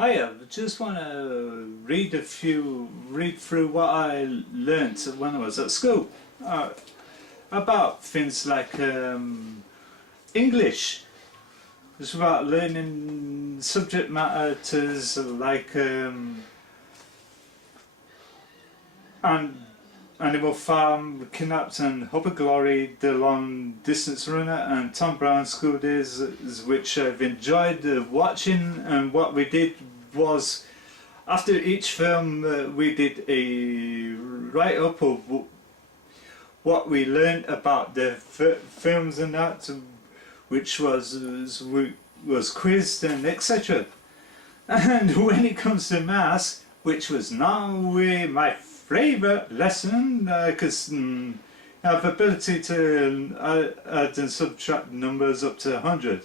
Hi, I just want to read through what I learnt when I was at school about things like English. It's about learning subject matters like and Animal Farm, Kidnapped and Hope of Glory, The Long Distance Runner and Tom Brown's School Days, which I've enjoyed watching. And what we did was, after each film we did a write-up of what we learned about the films and that, which was quizzed and etc. And when it comes to maths, which was not really my favourite lesson, because I have ability to add and subtract numbers up to 100,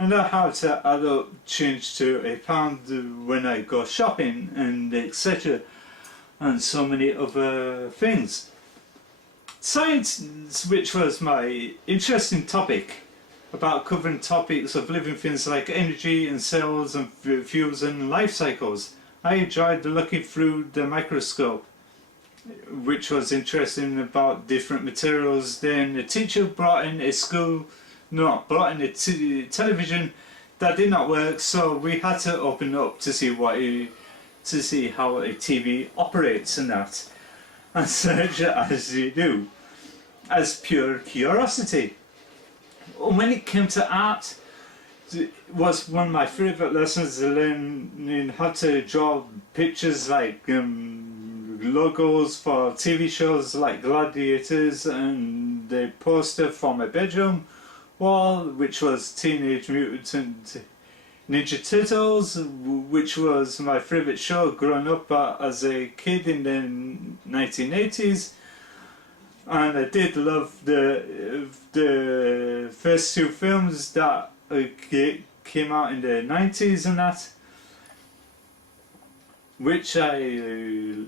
and I have to add up change to £1 when I go shopping and etc, and so many other things. Science, which was my interesting topic, about covering topics of living things like energy and cells and fuels and life cycles. I enjoyed looking through the microscope, which was interesting about different materials. Then the teacher brought in a television that did not work, so we had to open up to see how a TV operates and that, and such as you do, as pure curiosity. When it came to art, it was one of my favourite lessons, learning how to draw pictures like logos for TV shows like Gladiators, and the poster for my bedroom wall, which was Teenage Mutant Ninja Turtles, which was my favourite show growing up as a kid in the 1980s. And I did love the first two films that came out in the 90s and that, which I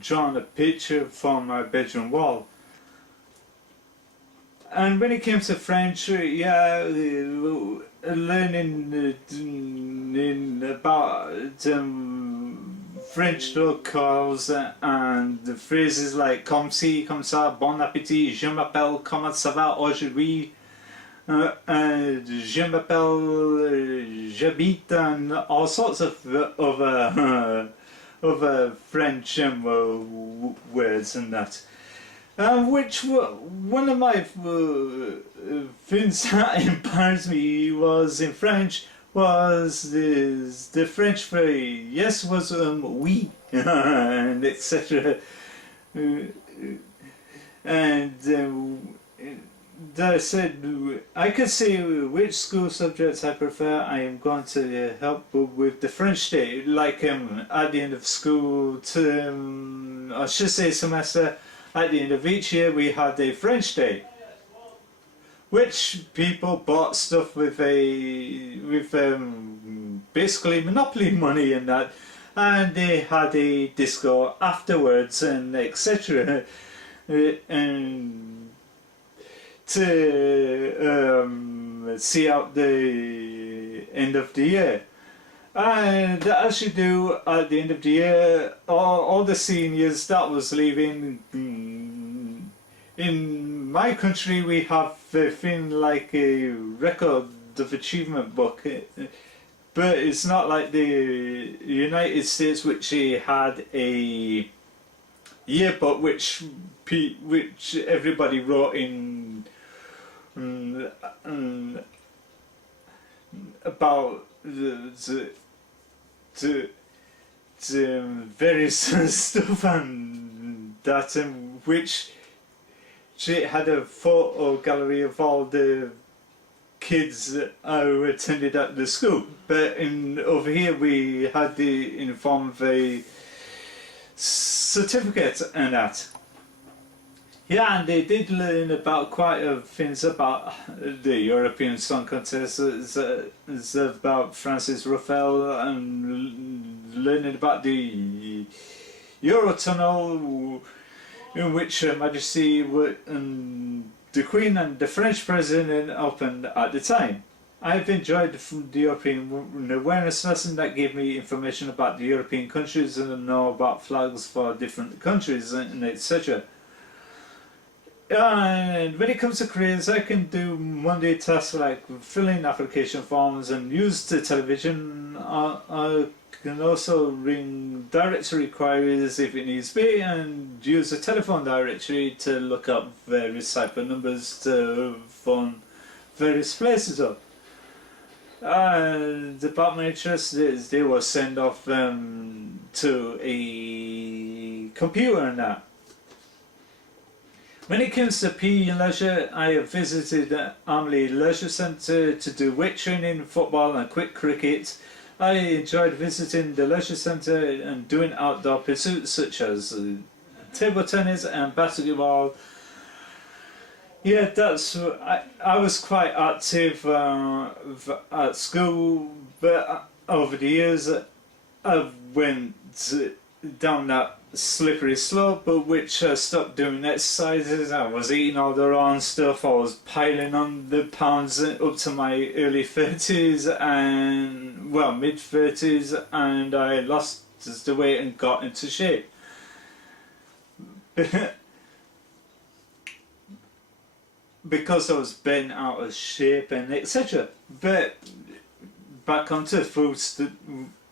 drawn a picture for my bedroom wall. And when it came to French, learning about French locals and the phrases like comme ci, comme ça, bon appétit, je m'appelle, comment ça va aujourd'hui, je m'appelle, j'habite, and all sorts of French words and that. Which one of my things that embarrassed me was in French was the French for yes was oui and etc. And I said I could say which school subjects I prefer. I am going to help with the French day, like at the end of school, I should say semester. At the end of each year we had a French day, which people bought stuff with basically Monopoly money and that, and they had a disco afterwards and etc. And to see out the end of the year. And as you do at the end of the year, all the seniors that was leaving, in my country we have a thing like a record of achievement book, but it's not like the United States, which had a yearbook which everybody wrote in about the various stuff and that, which had a photo gallery of all the kids who attended at the school. But over here we had in form of a certificate and that. Yeah, and they did learn about quite a things about the European Song Contest. It's about Francis Raphael, and learning about the Eurotunnel, in which Her Majesty and the Queen and the French President opened at the time. I've enjoyed the European awareness lesson. That gave me information about the European countries and I know about flags for different countries and etc. And when it comes to careers, I can do Monday tasks like fill in application forms and use the television. I can also ring directory queries if it needs be and use a telephone directory to look up various type of numbers to phone various places up. About my interest is they will send off to a computer and that. When it comes to PE and leisure, I have visited Armley Leisure Centre to do weight training, football and quick cricket. I enjoyed visiting the leisure centre and doing outdoor pursuits such as table tennis and basketball. Yeah, I was quite active at school, but over the years I went down that slippery slope, but which I stopped doing exercises. I was eating all the wrong stuff. I was piling on the pounds up to my early 30s and well mid 30s, and I lost the weight and got into shape. Because I was bent out of shape and etc. But back onto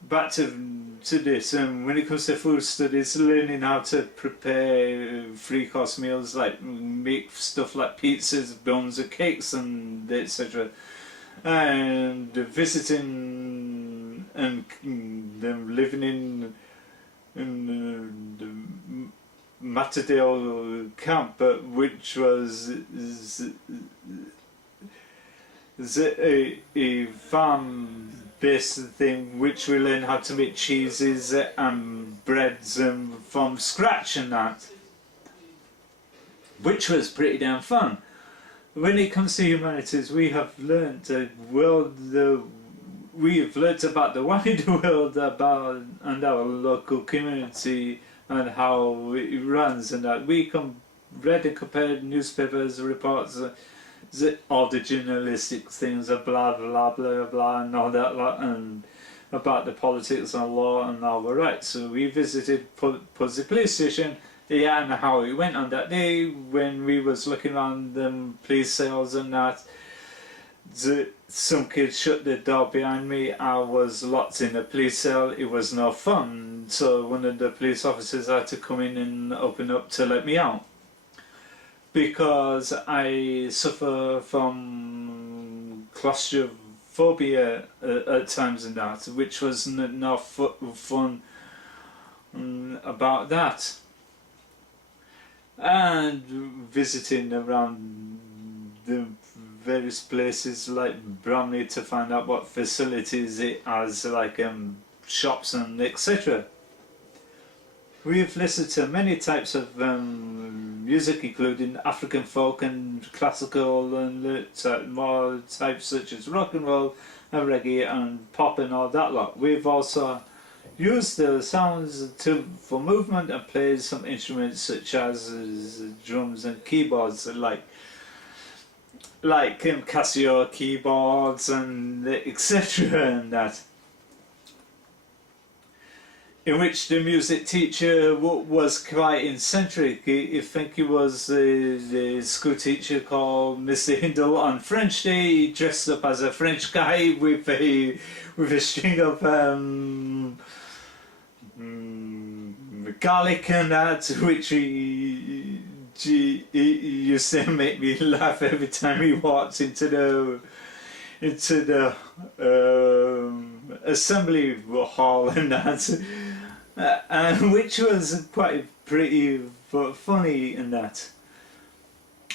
back to this, when it comes to food studies, learning how to prepare three-course meals, like make stuff like pizzas, buns and cakes and etc. And visiting and living in the Matadale camp, which was a farm-based thing, which we learned how to make cheeses and breads from scratch and that, which was pretty damn fun. When it comes to humanities, we have learned about the wider world about and our local community and how it runs, and that we read and compared newspapers, reports, all the journalistic things, blah blah blah blah, and all that lot, and about the politics and law and all the rights. So we visited Pudsey Police Station, yeah, and how it went on that day when we was looking around the police cells and that. Some kids shut the door behind me. I was locked in a police cell. It was no fun. So one of the police officers had to come in and open up to let me out, because I suffer from claustrophobia at times and that, which was not fun about that. And visiting around the various places like Bromley to find out what facilities it has, like shops and etc. We've listened to many types of music, including African folk and classical and more types such as rock and roll and reggae and pop and all that lot. We've also used the sounds for movement and played some instruments such as drums and keyboards, like Casio keyboards and etc. and that, in which the music teacher was quite eccentric. I think he was the school teacher called Mr. Hindle. On French Day he dressed up as a French guy with a string of garlic and that, which he used to make me laugh every time he walked into the assembly hall and that, and which was quite pretty funny in that.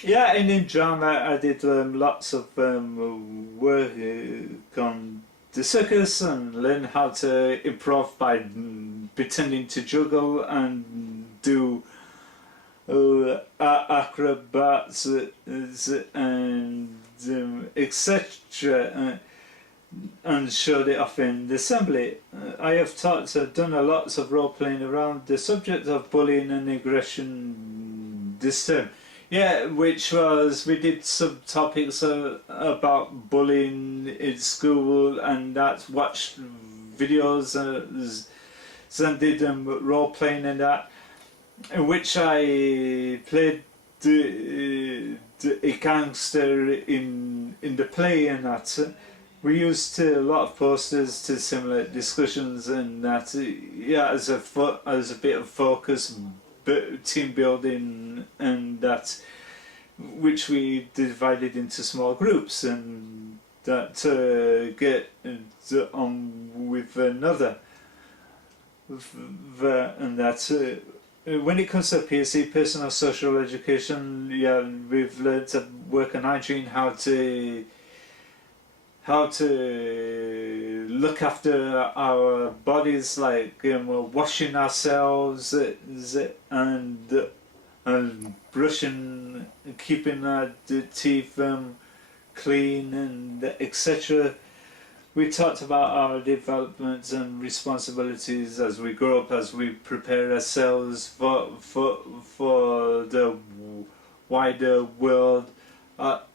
Yeah, and in drama I did lots of work on the circus and learn how to improv by pretending to juggle and do acrobats and etc. And showed it off in the assembly. I have done a lot of role playing around the subject of bullying and aggression this term. Yeah, which was, we did some topics about bullying in school, and that, watched videos, some did role playing and that, in which I played a gangster in the play and that. We used a lot of posters to simulate discussions and that. Yeah, as a bit of focus, team building and that, which we divided into small groups and that get on with another. And that when it comes to PSE, personal social education, yeah, we've learned to work on hygiene, how to look after our bodies, like washing ourselves and brushing, keeping our teeth clean and etc. We talked about our developments and responsibilities as we grow up, as we prepare ourselves for the wider world,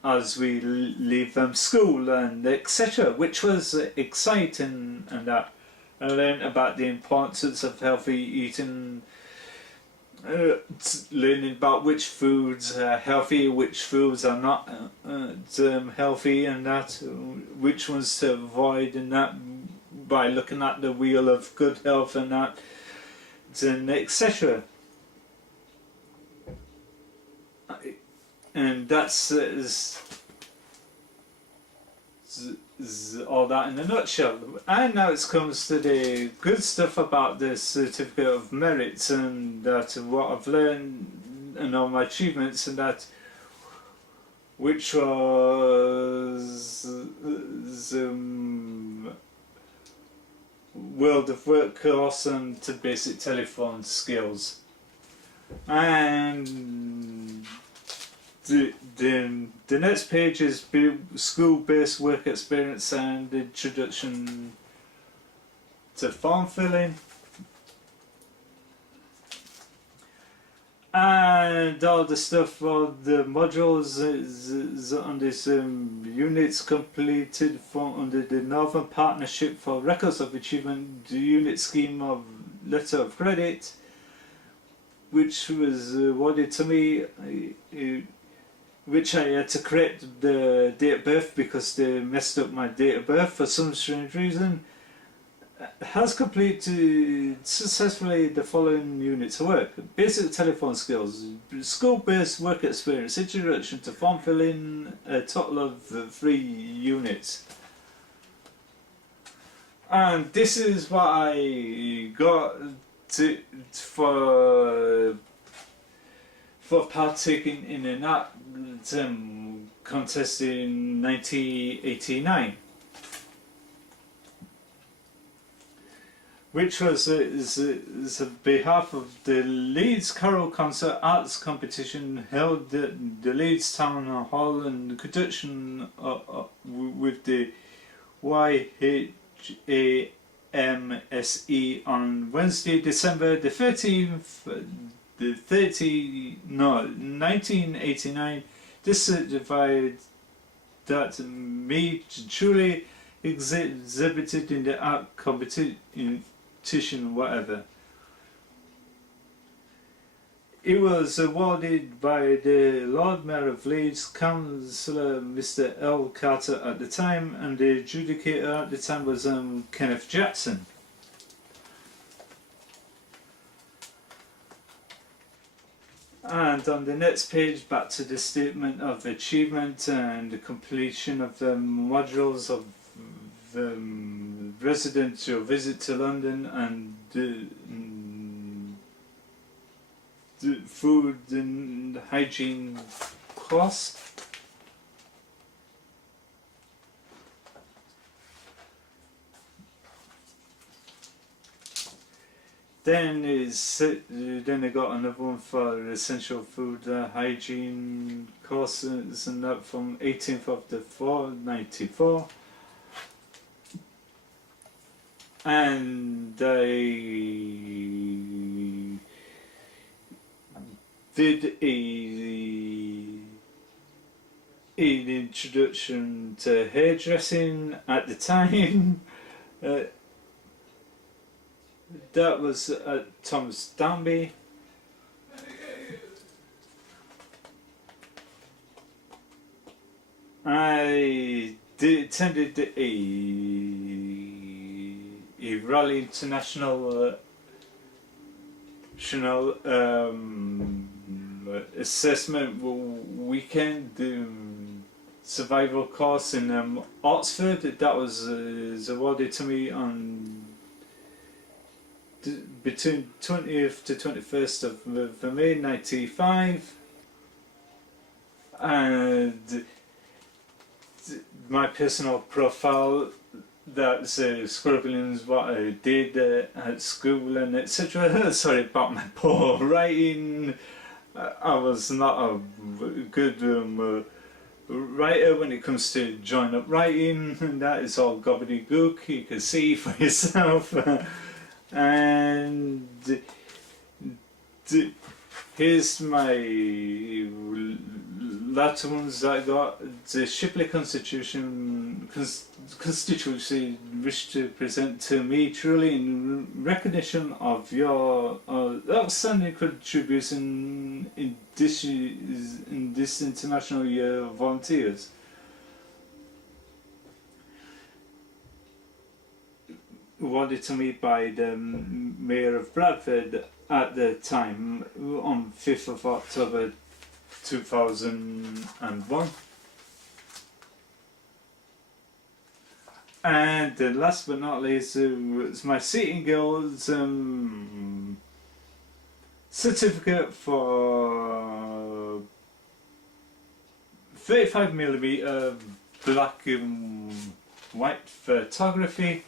as we leave school and etc., which was exciting. And that I learned about the importance of healthy eating, learning about which foods are healthy, which foods are not healthy, and that which ones to avoid, and that by looking at the wheel of good health and that, and etc. And that's all that in a nutshell. And now it comes to the good stuff about the certificate of merits and that, what I've learned and all my achievements and that, which was World of Work course and to basic telephone skills. And the next page is school-based work experience and introduction to form filling, and all the stuff for the modules is on this units completed under the Northern Partnership for Records of Achievement, the unit scheme of letter of credit, which was awarded to me, which I had to correct the date of birth because they messed up my date of birth for some strange reason. Has completed successfully the following units of work: basic telephone skills, school-based work experience, introduction to form filling, a total of 3 units. And this is what I got for partaking in an art contest in 1989, which was is on behalf of the Leeds Choral Concert Arts Competition held at the Leeds Town Hall in conjunction with the YHAMSE on Wednesday, December the 13th, 1989. This certified that me truly exhibited in the art competition, whatever. It was awarded by the Lord Mayor of Leeds, Councillor Mr. L. Carter at the time, and the adjudicator at the time was Kenneth Jackson. And on the next page, back to the statement of achievement and the completion of the modules of the residential visit to London and the food and hygiene course. Then I got another one for essential food hygiene courses, and that from 18th of the 4th, 94. And I did a an introduction to hairdressing at the time. That was at Thomas Danby. I attended a Raleigh International assessment weekend survival course in Oxford. That was awarded to me on between 20th to 21st of May 1995, and my personal profile, that's scribbling what I did at school and etc. Sorry about my poor writing. I was not a good writer when it comes to join up writing, and that is all gobbledygook, you can see for yourself. And here's my latter ones that I got. The Shipley constituency wish to present to me truly in recognition of your outstanding contribution in this International Year of Volunteers. Awarded to me by the Mayor of Bradford at the time on 5th of October 2001. And last but not least was my Seating Guild's certificate for 35mm black and white photography.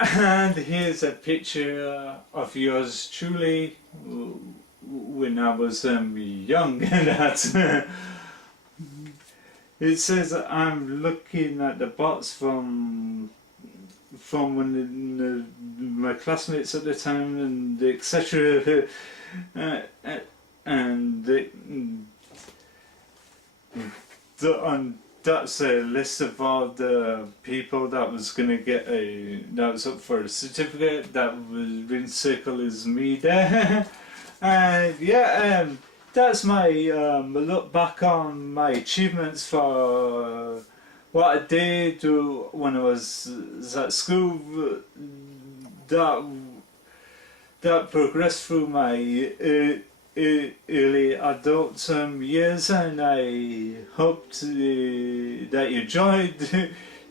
And here's a picture of yours truly when I was young. That it says I'm looking at the box from when my classmates at the time and etc. That's a list of all the people that was gonna get that was up for a certificate. That was in circle is me there. And yeah, that's my look back on my achievements for what I did when I was at school. That progressed through my early adult years, and I hope that you enjoyed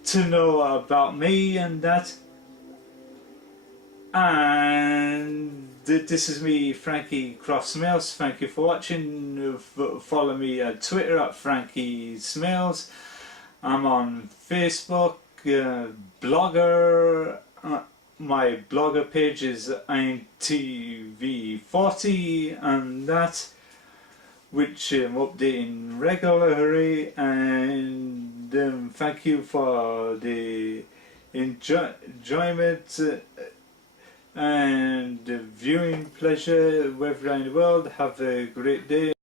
to know about me and that. And this is me, Frankie Croft Smales. Thank you for watching. Follow me at Twitter at Frankie Smales. I'm on Facebook, Blogger. My blogger page is IMTV40 and that, which I'm updating regularly. And thank you for the enjoyment and the viewing pleasure wherever in the world. Have a great day.